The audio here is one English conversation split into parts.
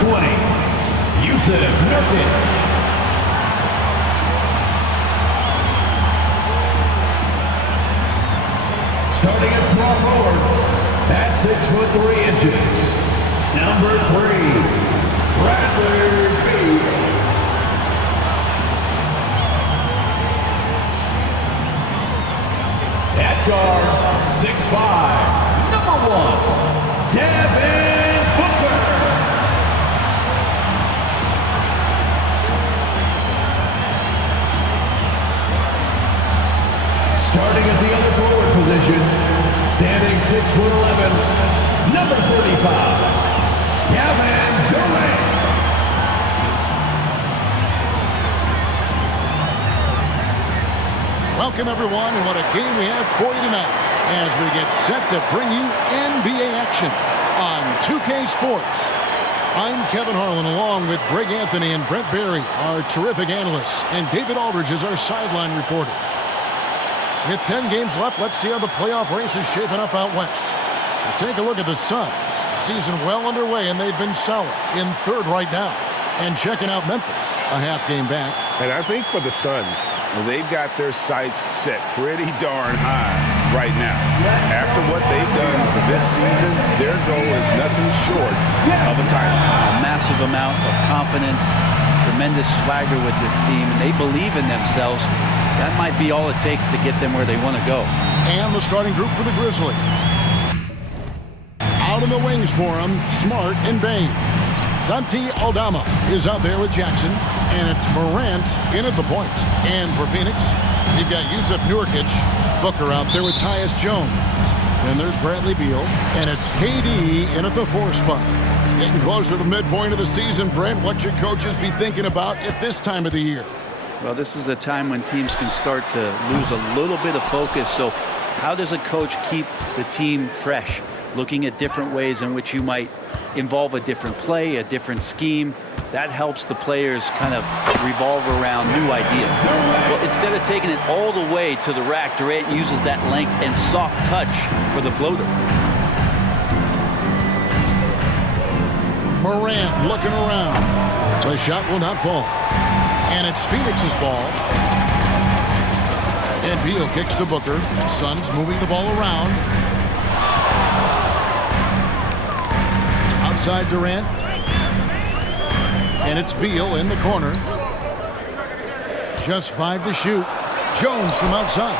20, Nurkic. Starting at small forward, at 6'3", number 3, Bradley Beal. At guard, 6'5", number 1, Devin Booker. Starting at the other forward position, standing 6'11", number 35, Kevin Durant. Welcome, everyone, and what a game we have for you tonight as we get set to bring you NBA action on 2K Sports. I'm Kevin Harlan, along with Greg Anthony and Brent Barry, our terrific analysts, and David Aldridge is our sideline reporter. With 10 games left, let's see how the playoff race is shaping up out west. We'll take a look at the Suns. Season well underway, and they've been solid in third right now. And checking out Memphis, a half game back. And I think for the Suns, they've got their sights set pretty darn high right now. After what they've done this season, their goal is nothing short of a title. A massive amount of confidence, tremendous swagger with this team. They believe in themselves. That might be all it takes to get them where they want to go. And the starting group for the Grizzlies. Out in the wings for them, Smart and Bain. Santi Aldama is out there with Jackson, and it's Morant in at the point. And for Phoenix, you've got Yusuf Nurkic, Booker out there with Tyus Jones. Then there's Bradley Beal, and it's KD in at the 4 spot. Getting closer to the midpoint of the season, Brent, what should coaches be thinking about at this time of the year? Well, this is a time when teams can start to lose a little bit of focus. So how does a coach keep the team fresh? Looking at different ways in which you might involve a different play, a different scheme. That helps the players kind of revolve around new ideas. Well, instead of taking it all the way to the rack, Durant uses that length and soft touch for the floater. Morant looking around. The shot will not fall. And it's Phoenix's ball. And Beal kicks to Booker. Suns moving the ball around. Outside Durant. And it's Beal in the corner. Just 5 to shoot. Jones from outside.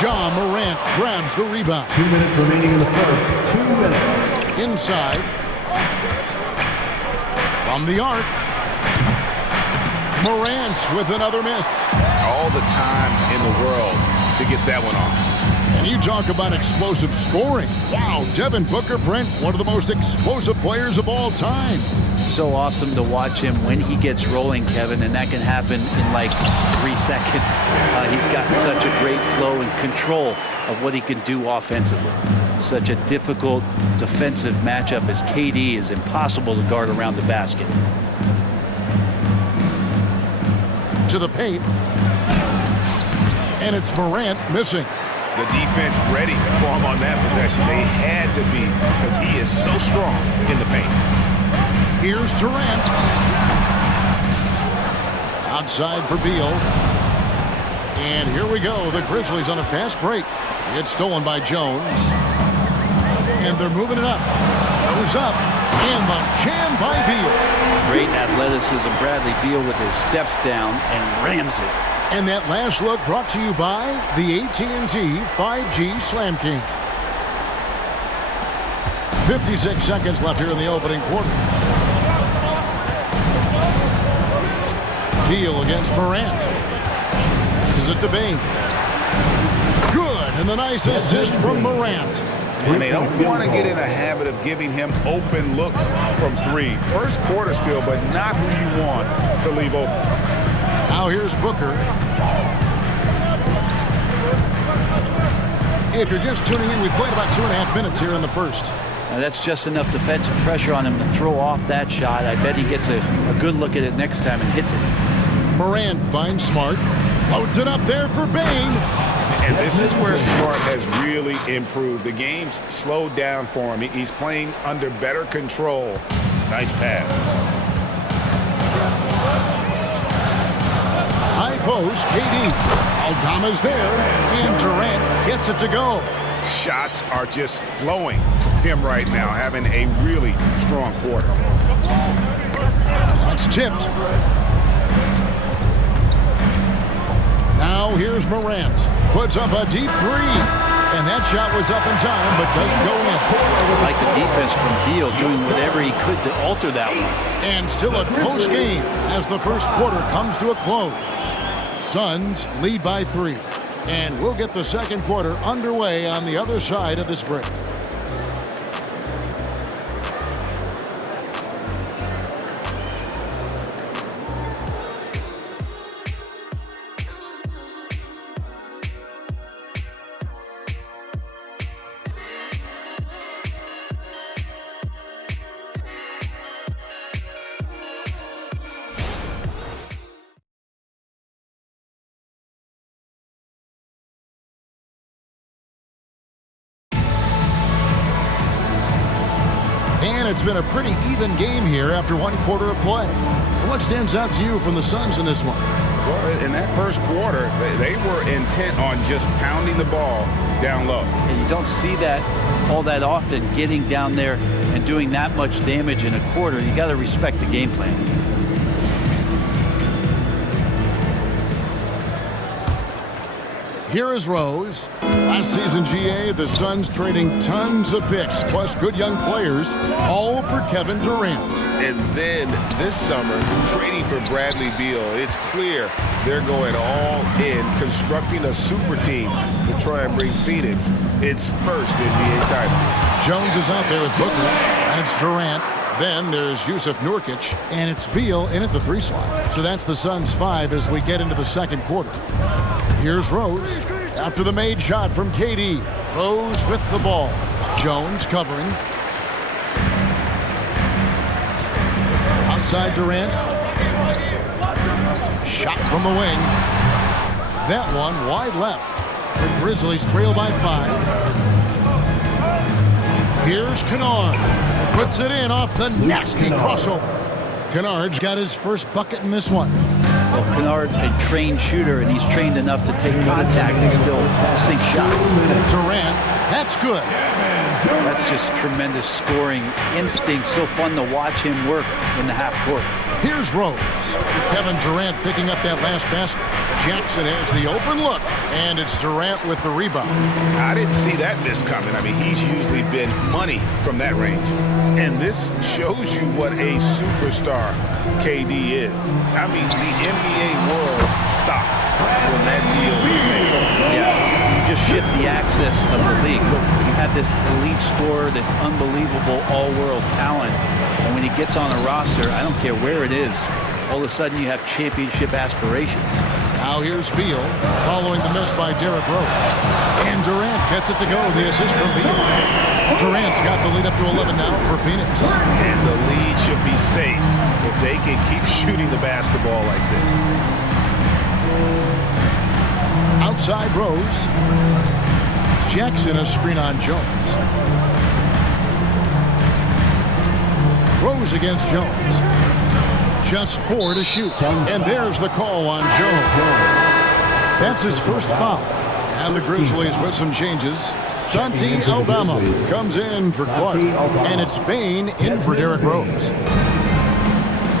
John Morant grabs the rebound. 2 minutes remaining in the first. 2 minutes. Inside. From the arc. Morant with another miss. All the time in the world to get that one off. And you talk about explosive scoring. Wow, Devin Booker, Brent, one of the most explosive players of all time. So awesome to watch him when he gets rolling, Kevin, and that can happen in like 3 seconds. He's got such a great flow and control of what he can do offensively. Such a difficult defensive matchup as KD is impossible to guard around the basket. To the paint. And it's Morant missing. The defense ready for him on that possession. They had to be because he is so strong in the paint. Here's Durant. Outside for Beal. And here we go. The Grizzlies on a fast break. It's stolen by Jones. And they're moving it up. Goes up. And the jam by Beal. Great athleticism. Bradley Beal with his steps down and rams it. And that last look brought to you by the AT&T 5G Slam King. 56 seconds left here in the opening quarter. Beal against Morant. This is it to Bain. Good, and the nice assist from Morant. And they don't want to get in a habit of giving him open looks from 3. First quarter still, but not who you want to leave open. Now here's Booker. If you're just tuning in, we played about 2.5 minutes here in the first. Now that's just enough defensive pressure on him to throw off that shot. I bet he gets a good look at it next time and hits it. Morant finds Smart. Loads it up there for Bain. And this is where Smart has really improved. The game's slowed down for him. He's playing under better control. Nice pass. High post, KD. Aldama's there, and Durant gets it to go. Shots are just flowing for him right now, having a really strong quarter. That's tipped. Now here's Morant. Puts up a deep three. And that shot was up in time, but doesn't go in. Like the defense from Beal doing whatever he could to alter that one. And still a close game as the first quarter comes to a close. Suns lead by 3. And we'll get the second quarter underway on the other side of this break. And it's been a pretty even game here after one quarter of play. What stands out to you from the Suns in this one? Well, in that first quarter, they were intent on just pounding the ball down low. And you don't see that all that often, getting down there and doing that much damage in a quarter. You got to respect the game plan. Here is Rose. Last season, GA, the Suns trading tons of picks, plus good young players, all for Kevin Durant. And then this summer, trading for Bradley Beal, it's clear they're going all in, constructing a super team to try and bring Phoenix its first NBA title. Jones is out there with Booker, and it's Durant. Then there's Yusuf Nurkic, and it's Beal in at the 3 slot. So that's the Suns' 5 as we get into the second quarter. Here's Rose after the made shot from KD. Rose with the ball. Jones covering. Outside Durant. Shot from the wing. That one wide left. The Grizzlies trail by 5. Here's Kennard. Puts it in off the nasty crossover. Kennard's got his first bucket in this one. Well, Kennard, a trained shooter, and he's trained enough to take contact and still sink shots. Durant, that's good. That's just tremendous scoring instinct. So fun to watch him work in the half court. Here's Rose. Kevin Durant picking up that last basket. Jackson has the open look, and it's Durant with the rebound. I didn't see that miss coming. I mean, he's usually been money from that range. And this shows you what a superstar KD is. I mean, the NBA world stopped when that deal was made. Yeah, you just shift the axis of the league. Look, you have this elite scorer, this unbelievable all-world talent, and when he gets on a roster, I don't care where it is, all of a sudden you have championship aspirations. Now here's Beal following the miss by Derrick Rose. And Durant gets it to go, the assist from Beal. Durant's got the lead up to 11 now for Phoenix. And the lead should be safe if they can keep shooting the basketball like this. Outside Rose. Jackson a screen on Jones. Rose against Jones. Just 4 to shoot. And there's the call on Jones. That's his first foul. And the Grizzlies with some changes. Santi Aldama comes in for Clark. And it's Bane in for Derrick Rose.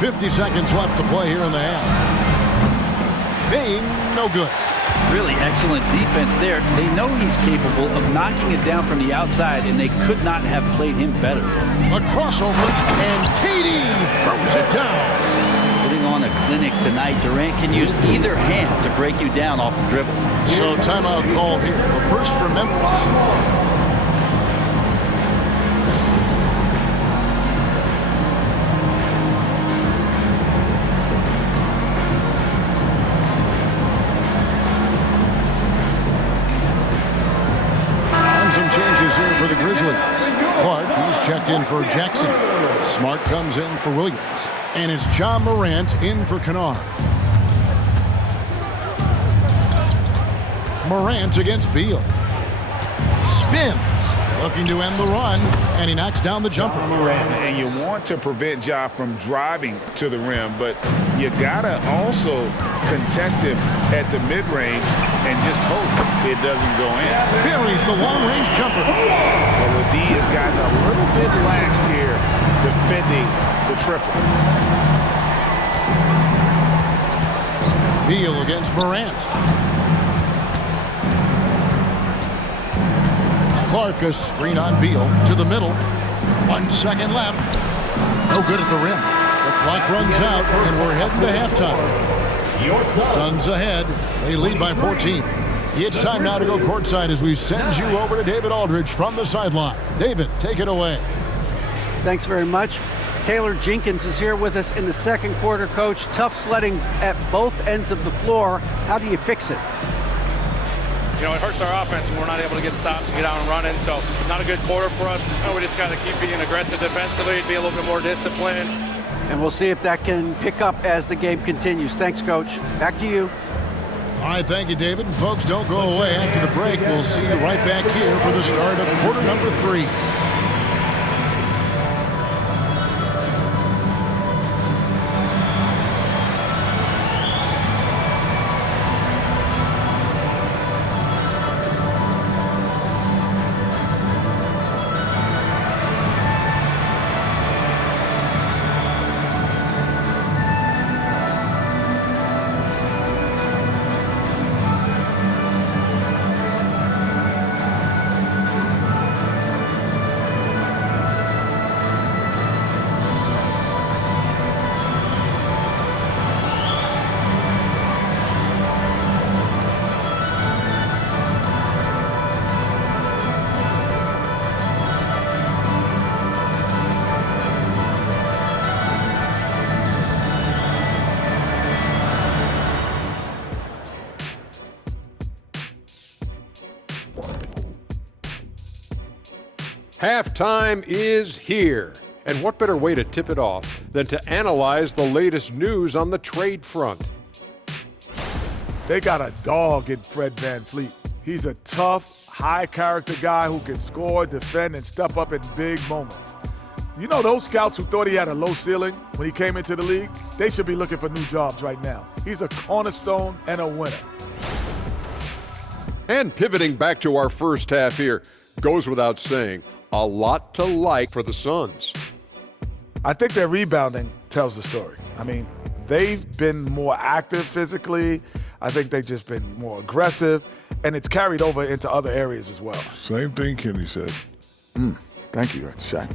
50 seconds left to play here in the half. Bane, no good. Really excellent defense there. They know he's capable of knocking it down from the outside, and they could not have played him better. A crossover, and KD throws it down. Putting on a clinic tonight. Durant can use either hand to break you down off the dribble. So timeout called here. The first for Memphis. Some changes here for the Grizzlies. Clark, he's checked in for Jackson. Smart comes in for Williams. And it's John Morant in for Kennard. Morant against Beal. Spins. Looking to end the run, and he knocks down the jumper. And you want to prevent Ja from driving to the rim, but you gotta also contest him at the mid-range and just hope it doesn't go in. Buries the long-range jumper. Well, the D has gotten a little bit laxed here defending the triple. Beal against Morant. Clark, a screen on Beal to the middle. 1 second left. No good at the rim. The clock runs out, and we're heading to halftime. Suns ahead. They lead by 14. It's time now to go courtside as we send you over to David Aldridge from the sideline. David, take it away. Thanks very much. Taylor Jenkins is here with us in the second quarter, Coach. Tough sledding at both ends of the floor. How do you fix it? You know, it hurts our offense when we're not able to get stops and get out and running. So not a good quarter for us. We just got to keep being aggressive defensively, be a little bit more disciplined. And we'll see if that can pick up as the game continues. Thanks, Coach. Back to you. All right, thank you, David. And folks, don't go away. After the break, we'll see you right back here for the start of quarter number 3. Halftime is here. And what better way to tip it off than to analyze the latest news on the trade front? They got a dog in Fred VanVleet. He's a tough, high-character guy who can score, defend, and step up in big moments. You know, those scouts who thought he had a low ceiling when he came into the league, they should be looking for new jobs right now. He's a cornerstone and a winner. And pivoting back to our first half here, goes without saying, a lot to like for the Suns. I think their rebounding tells the story. I mean, they've been more active physically. I think they've just been more aggressive, and it's carried over into other areas as well. Same thing Kenny said. Thank you, Shaq.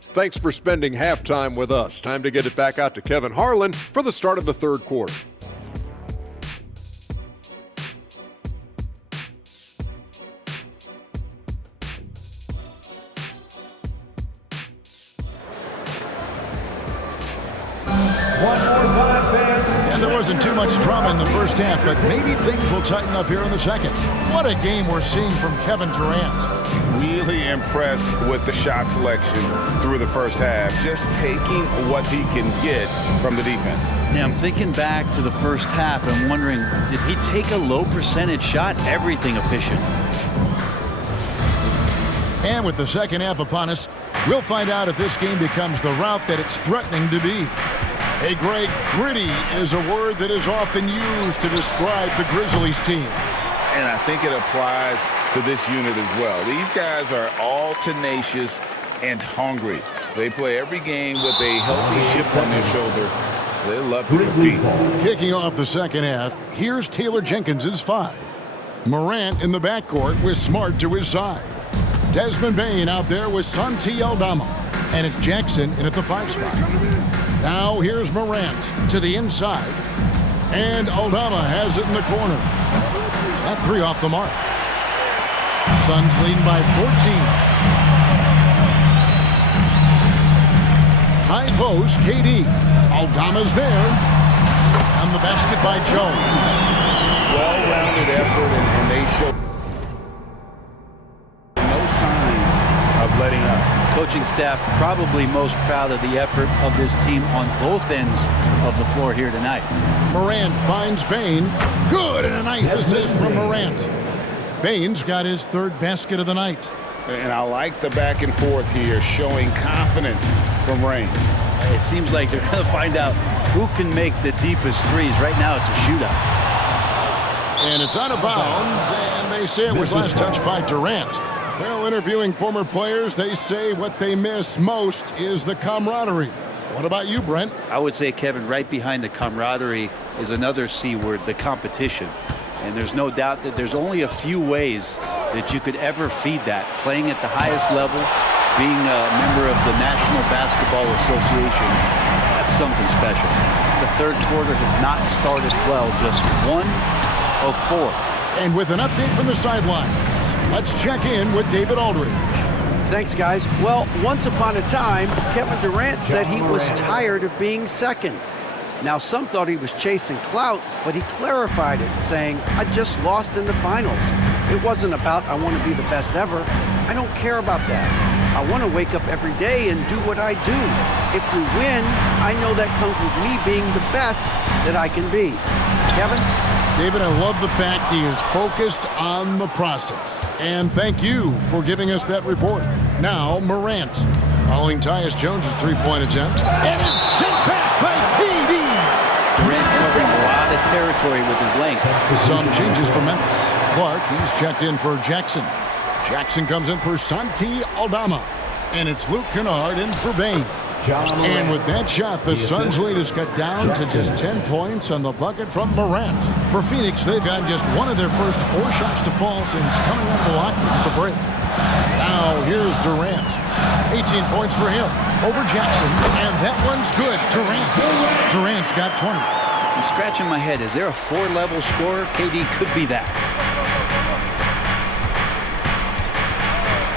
Thanks for spending halftime with us. Time to get it back out to Kevin Harlan for the start of the third quarter. And there wasn't too much drama in the first half, but maybe things will tighten up here in the second. What a game we're seeing from Kevin Durant. Really impressed with the shot selection through the first half, just taking what he can get from the defense. Yeah, I'm thinking back to the first half and wondering, did he take a low percentage shot? Everything efficient. And with the second half upon us, we'll find out if this game becomes the route that it's threatening to be. Hey, Greg, gritty is a word that is often used to describe the Grizzlies team. And I think it applies to this unit as well. These guys are all tenacious and hungry. They play every game with a healthy chip on their shoulder. They love to compete. Kicking off the second half, here's Taylor Jenkins' 5. Morant in the backcourt with Smart to his side. Desmond Bane out there with Santi Aldama. And it's Jackson in at the 5 spot. Now here's Morant to the inside. And Aldama has it in the corner. That 3 off the mark. Suns leading by 14. High post, KD. Aldama's there. And the basket by Jones. Well-rounded effort, and they show no signs of of letting up. Coaching staff probably most proud of the effort of this team on both ends of the floor here tonight. Morant finds Bain. Good, and a nice assist from Morant. Bain's got his third basket of the night. And I like the back and forth here, showing confidence from Rain. It seems like they're going to find out who can make the deepest threes. Right now, it's a shootout. And it's out of bounds, and they say it was last touched by Durant. Well, interviewing former players, they say what they miss most is the camaraderie. What about you, Brent? I would say, Kevin, right behind the camaraderie is another C word, the competition. And there's no doubt that there's only a few ways that you could ever feed that. Playing at the highest level, being a member of the National Basketball Association, that's something special. The third quarter has not started well, just 1 of 4. And with an update from the sidelines, let's check in with David Aldridge. Thanks, guys. Well, once upon a time, Kevin Durant said he was tired of being second. Now, some thought he was chasing clout, but he clarified it, saying, I just lost in the finals. It wasn't about I want to be the best ever. I don't care about that. I want to wake up every day and do what I do. If we win, I know that comes with me being the best that I can be. Kevin? David, I love the fact he is focused on the process. And thank you for giving us that report. Now, Morant. Following Tyus Jones' three-point attempt. And it's sent back by PD. Durant covering a lot of territory with his length. Some changes for Memphis. Clark, he's checked in for Jackson. Jackson comes in for Santi Aldama. And it's Luke Kennard in for Bain. And with that shot, the Suns' lead is cut down to just 10 points on the bucket from Morant. For Phoenix, they've had just one of their first 4 shots to fall since coming out of the locker at the break. Now here's Durant. 18 points for him over Jackson, and that one's good. Durant's got 20. I'm scratching my head. Is there a 4-level scorer? KD could be that.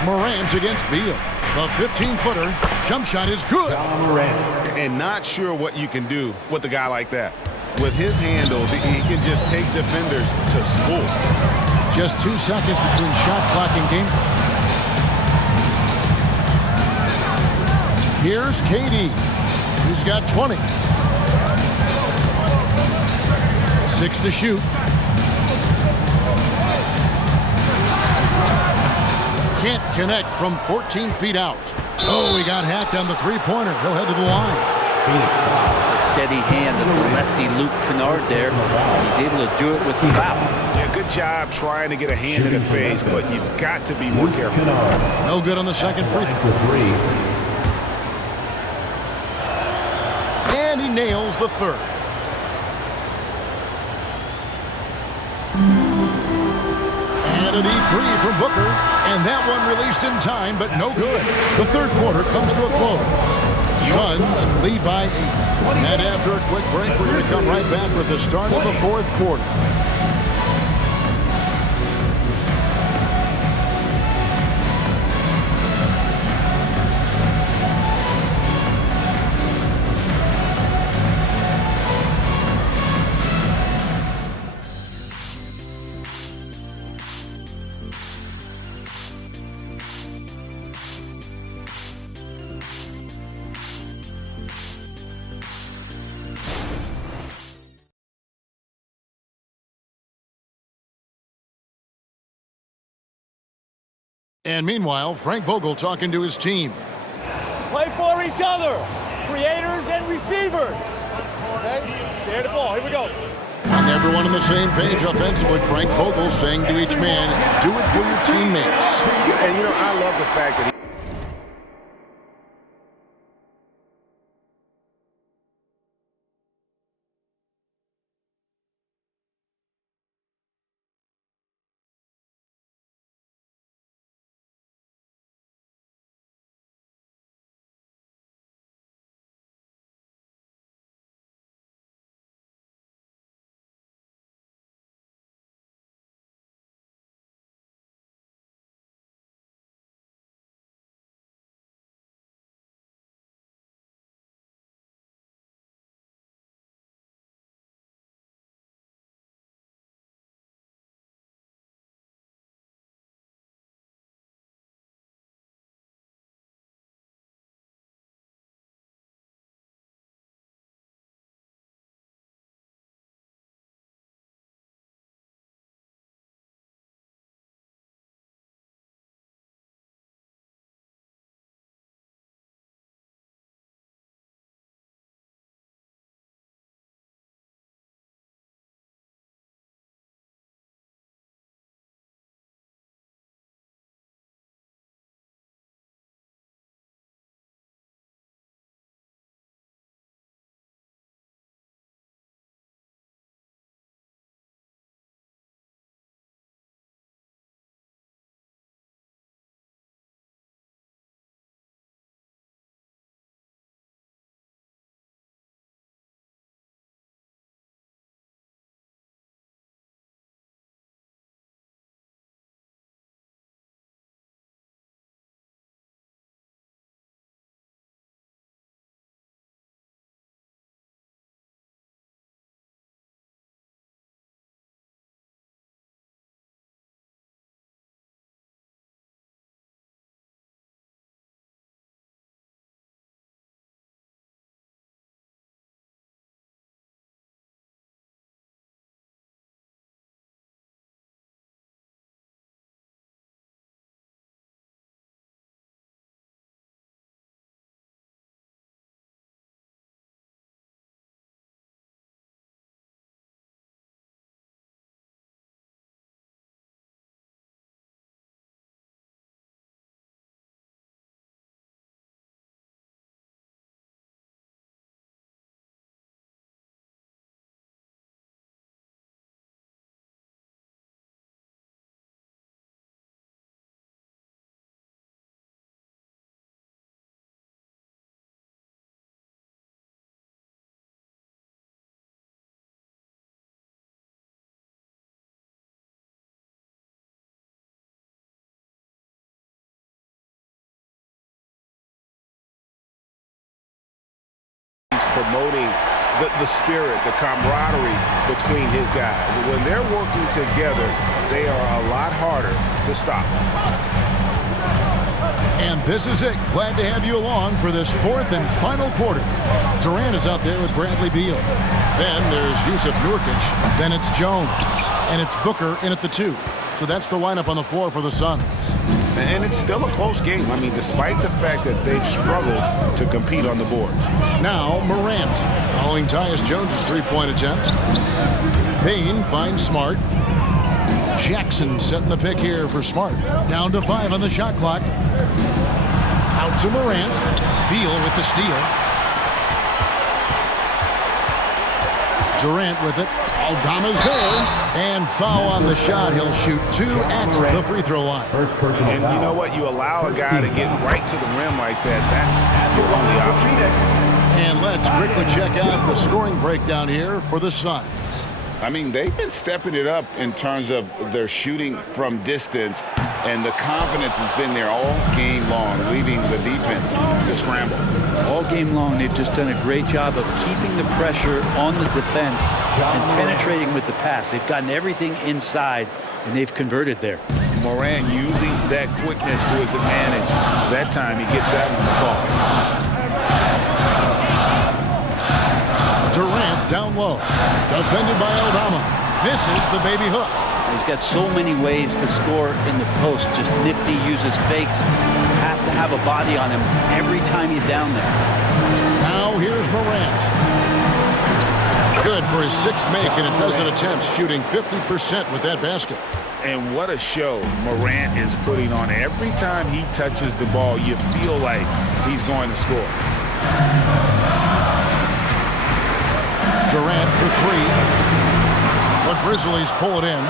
Morant against Beal. The 15-footer. Jump shot is good. And not sure what you can do with a guy like that. With his handles, he can just take defenders to school. Just 2 seconds between shot clock and game clock. Here's KD. He's got 20. 6 to shoot. Can't connect from 14 feet out. Oh, he got hacked on the three-pointer. He'll head to the line. A steady hand of the lefty Luke Kennard there. He's able to do it with the foul. Yeah, good job trying to get a hand in the face, but you've got to be more careful. No good on the second free throw. And he nails the third. And a deep three from Booker. And that one released in time, but no good. The third quarter comes to a close. Suns lead by 8. And after a quick break, we're going to come right back with the start of the fourth quarter. And meanwhile, Frank Vogel talking to his team. Play for each other, creators and receivers. Okay, share the ball. Here we go. And everyone on the same page offensively. Frank Vogel saying to each man, do it for your teammates. And, I love the fact that he's promoting the spirit, the camaraderie between his guys. When they're working together, they are a lot harder to stop. And this is it. Glad to have you along for this fourth and final quarter. Durant is out there with Bradley Beal. Then there's Yusuf Nurkic. Then it's Jones. And it's Booker in at the 2. So that's the lineup on the floor for the Suns. And it's still a close game. I mean, despite the fact that they've struggled to compete on the boards. Now Morant following Tyus Jones' three-point attempt. Payne finds Smart. Jackson setting the pick here for Smart. Down to 5 on the shot clock. Out to Morant. Beal with the steal. Durant with it. Aldama's there. And foul on the shot. He'll shoot 2 at the free throw line. And you know what? You allow a guy to get right to the rim like that. That's your only option. And let's quickly check out the scoring breakdown here for the Suns. I mean, they've been stepping it up in terms of their shooting from distance, and the confidence has been there all game long, leaving the defense to scramble. All game long, they've just done a great job of keeping the pressure on the defense and penetrating with the pass. They've gotten everything inside, and they've converted there. Morant using that quickness to his advantage. That time he gets that one to fall. Durant down low. Defended by Aldama. Misses the baby hook. He's got so many ways to score in the post. Just nifty, uses fakes. You have to have a body on him every time he's down there. Now here's Morant. Good for his 6th make and a dozen attempts, shooting 50% with that basket. And what a show Morant is putting on. Every time he touches the ball, you feel like he's going to score. Durant for 3. The Grizzlies pull it in.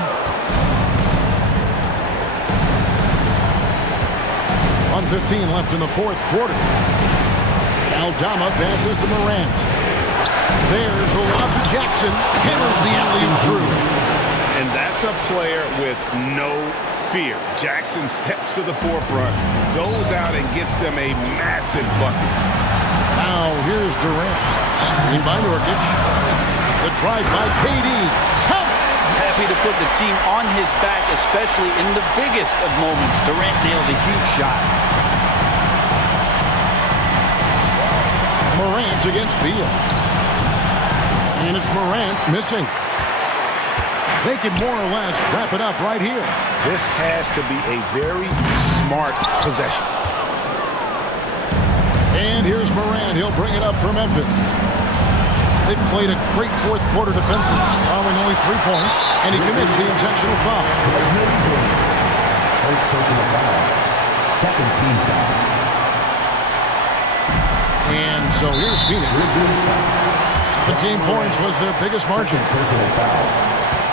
1:15 left in the 4th quarter. Aldama passes to Morant. There's a lob to Jackson. Hammers the alley-oop through. And that's a player with no fear. Jackson steps to the forefront, goes out and gets them a massive bucket. Now here's Durant. Screen by Nurkic. The drive by KD. Happy to put the team on his back, especially in the biggest of moments. Durant nails a huge shot. Morant against Beal. And it's Morant missing. They can more or less wrap it up right here. This has to be a very smart possession. And here's Morant. He'll bring it up for Memphis. They've played a great 4th quarter defensive, allowing only 3 points, and he commits the intentional foul. First personal foul. Second team foul. And so here's Phoenix. 17 points was their biggest margin. Personal foul.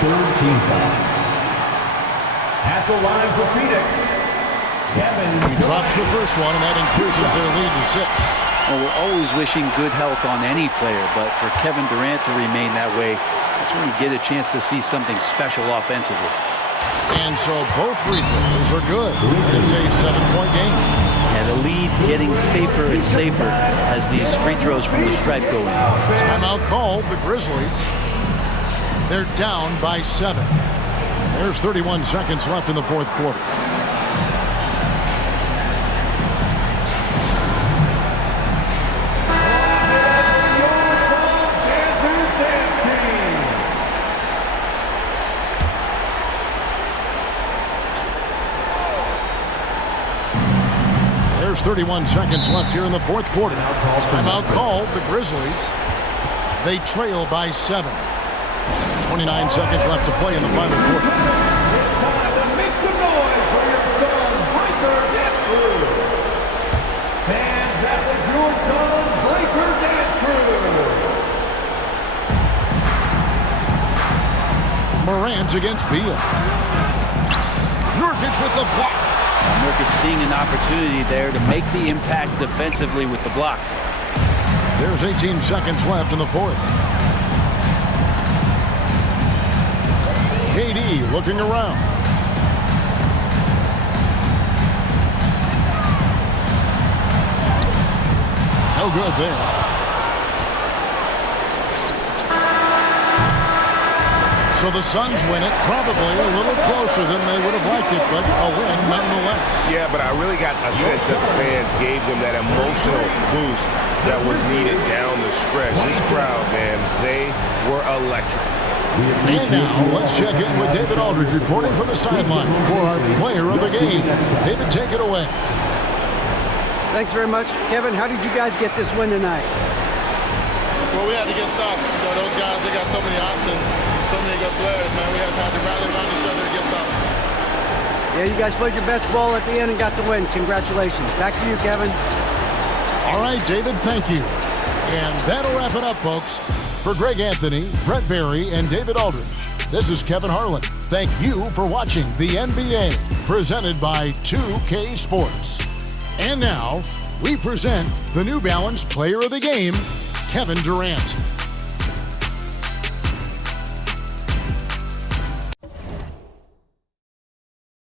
Third team foul. At the line for Phoenix, Kevin. He drops the first one, and that increases their lead to 6. Well, we're always wishing good health on any player, but for Kevin Durant to remain that way, that's when you get a chance to see something special offensively. And so both free throws are good. It's a 7-point game. And the lead getting safer and safer as these free throws from the stripe go in. Timeout called, the Grizzlies. They're down by 7. There's 31 seconds left in the 4th quarter. There's 31 seconds left here in the 4th quarter. Timeout called, the Grizzlies. They trail by 7. 29 seconds left to play in the final quarter. It's time to make some noise for your son, Breaker Dance Crew. Fans, that was your son, Breaker Dance Crew. Morant against Beal. Nurkic with the block. Nurkic seeing an opportunity there to make the impact defensively with the block. There's 18 seconds left in the 4th. KD looking around. No good there. So the Suns win it, probably a little closer than they would have liked it, but a win nonetheless. Yeah, but I really got a sense that the fans gave them that emotional boost that was needed down the stretch. This crowd, man, they were electric. And now, let's check in with David Aldridge reporting from the sideline for our player of the game. David, take it away. Thanks very much. Kevin, how did you guys get this win tonight? Well, we had to get stops. You know, those guys, they got so many options, so many good players, man. We just had to rally around each other and get stops. Yeah, you guys played your best ball at the end and got the win. Congratulations. Back to you, Kevin. All right, David, thank you. And that'll wrap it up, folks. For Greg Anthony, Brent Barry, and David Aldridge, this is Kevin Harlan. Thank you for watching the NBA, presented by 2K Sports. And now, we present the New Balance Player of the Game, Kevin Durant.